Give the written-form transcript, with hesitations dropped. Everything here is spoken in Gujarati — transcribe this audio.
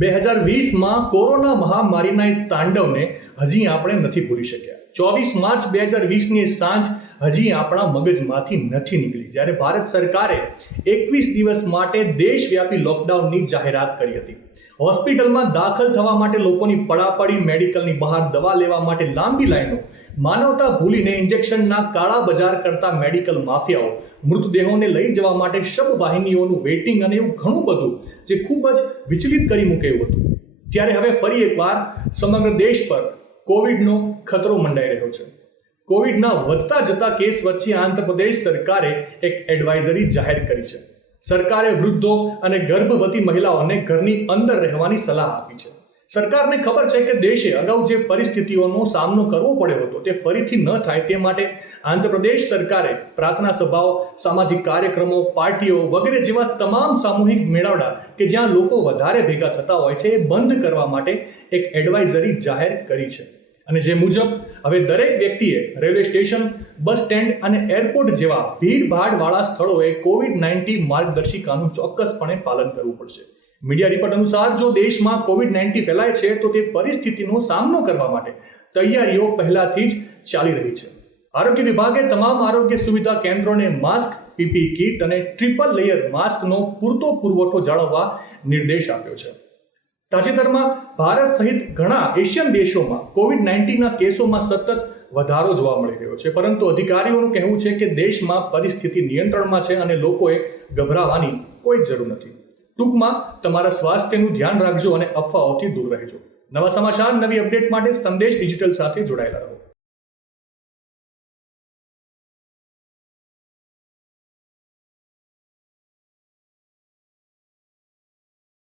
2020માં કોરોના મહામારીના એ તાંડવને હજી આપણે નથી ભૂલી શક્યા. 24 માર્ચ 2020ની સાંજ હજી આપણા મગજમાંથી નથી નીકળી, જ્યારે ભારત સરકારે 21 દિવસ માટે દેશવ્યાપી લોકડાઉનની જાહેરાત કરી હતી. હોસ્પિટલમાં દાખલ થવા માટે લોકોની પડાપડી, મેડિકલની બહાર દવા લેવા માટે લાંબી લાઈનો, માનવતા ભૂલીને ઇન્જેક્શનના કાળા બજાર કરતા મેડિકલ માફિયાઓ, મૃતદેહોને લઈ જવા માટે શબ વાહિનીઓનું વેઇટિંગ અને એવું ઘણું બધું જે ખૂબ જ વિચલિત કરી મૂકે એવું હતું. ત્યારે હવે ફરી એકવાર સમગ્ર દેશ પર કોવિડનો ખતરો મંડાઈ રહ્યો છે. કોવિડના વધતા જતા કેસ વચ્ચે આંધ્રપ્રદેશ સરકારે એક એડવાઇઝરી જાહેર કરી છે. સરકારે વૃદ્ધો અને ગર્ભવતી મહિલાઓને ઘરની અંદર રહેવાની સલાહ આપી છે. સરકારને ખબર છે કે દેશે અગાઉ જે પરિસ્થિતિઓનો સામનો કરવો પડ્યો હતો તે ફરીથી ન થાય તે માટે આંધ્રપ્રદેશ સરકારે પ્રાર્થના સભાઓ, સામાજિક કાર્યક્રમો, પાર્ટીઓ વગેરે જેવા તમામ સામૂહિક મેળાવડા કે જ્યાં લોકો વધારે ભેગા થતા હોય છે એ બંધ કરવા માટે એક એડવાઇઝરી જાહેર કરી છે. અને જે મુજબ હવે દરેક વ્યક્તિએ રેલવે સ્ટેશન, બસ સ્ટેન્ડ અને એરપોર્ટ જેવા ભીડભાડવાળા સ્થળોએ COVID-19 માર્ગદર્શિકાનું ચોક્કસપણે પાલન કરવું પડશે. મીડિયા રિપોર્ટ અનુસાર જો દેશમાં COVID-19 ફેલાય છે તો તે પરિસ્થિતિનો સામનો કરવા માટે તૈયારીઓ પહેલાથી જ ચાલી રહી છે. આરોગ્ય વિભાગે તમામ આરોગ્ય સુવિધા કેન્દ્રોને માસ્ક, PPE કીટ અને ટ્રિપલ લેયર માસ્કનો પૂરતો પુરવઠો જાળવવા નિર્દેશ આપ્યો છે. તાજેતરમાં ભારત સહિત ઘણા એશિયન દેશોમાં COVID-19ના કેસોમાં સતત વધારો જોવા મળી રહ્યો છે, પરંતુ અધિકારીઓનું કહેવું છે કે દેશમાં પરિસ્થિતિ નિયંત્રણમાં છે અને લોકોએ ગભરાવાની કોઈ જરૂર નથી. ટૂંકમાં તમારા સ્વાસ્થ્યનું ધ્યાન રાખજો અને અફવાઓથી દૂર રહેજો. નવા સમાચાર, નવી અપડેટ માટે સંદેશ ડિજિટલ સાથે જોડાયેલા રહો.